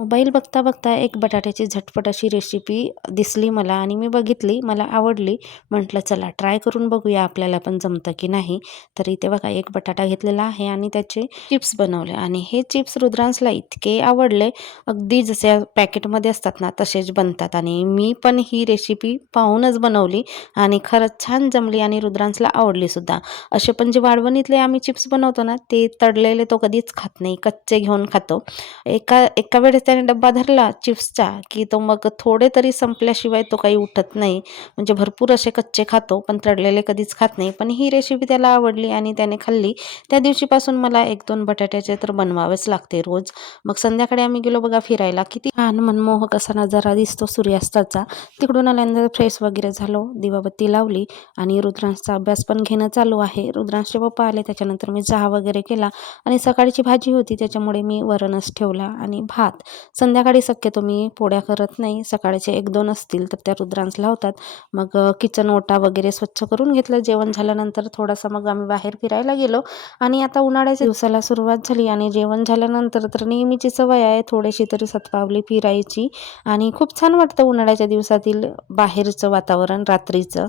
Mobile बघता बघता एक बटाट्याची झटपट अशी रेसिपी दिसली मला आणि मी बघितली, मला आवडली. म्हटलं चला ट्राय करून बघूया आपल्याला पण जमतं की नाही. तर इथे बघा एक बटाटा घेतलेला आहे आणि त्याचे चिप्स बनवले आणि हे चिप्स रुद्रांशला इतके आवडले, अगदी जसे पॅकेटमध्ये असतात ना तसेच बनतात आणि मी पण ही रेसिपी पाहूनच बनवली आणि खरंच छान जमली आणि रुद्रांशला आवडली सुद्धा. असे पण जे वाळवणीतले आम्ही चिप्स बनवतो ना, ते तळलेले तो कधीच खात नाही, कच्चे घेऊन खातो. एका एका वेळेस त्याने डब्बा धरला चिप्सचा, की तो मग थोडे तरी संपल्याशिवाय तो काही उठत नाही. म्हणजे भरपूर असे कच्चे खातो, पण तळलेले कधीच खात नाही. पण ही रेसिपी त्याला आवडली आणि त्याने खाल्ली. त्या दिवशीपासून मला 1-2 बटाट्याचे तर बनवावेच लागते रोज. मग संध्याकाळी आम्ही गेलो बघा फिरायला. किती छान मनमोहक असा नजारा दिसतो सूर्यास्ताचा. तिकडून आल्यानंतर फ्रेश वगैरे झालो, दिवाबत्ती लावली आणि रुद्रांशचा अभ्यास पण घेणं चालू आहे. रुद्रांशचे पप्पा आले, त्याच्यानंतर मी चहा वगैरे केला आणि सकाळची भाजी होती त्याच्यामुळे मी वरणच ठेवला आणि भात. संध्याकाळी शक्यतो मी पोळ्या करत नाही. सकाळचे 1-2 असतील तर त्या रुद्रांशला होतात. मग किचन ओटा वगैरे स्वच्छ करून घेतलं. जेवण झाल्यानंतर थोडासा मग आम्ही बाहेर फिरायला गेलो आणि आता उन्हाळ्याच्या दिवसाला सुरुवात झाली आणि जेवण झाल्यानंतर तर नेहमीची सवय आहे थोडीशी तरी शतपावली फिरायची आणि खूप छान वाटतं उन्हाळ्याच्या दिवसातील बाहेरचं वातावरण रात्रीचं.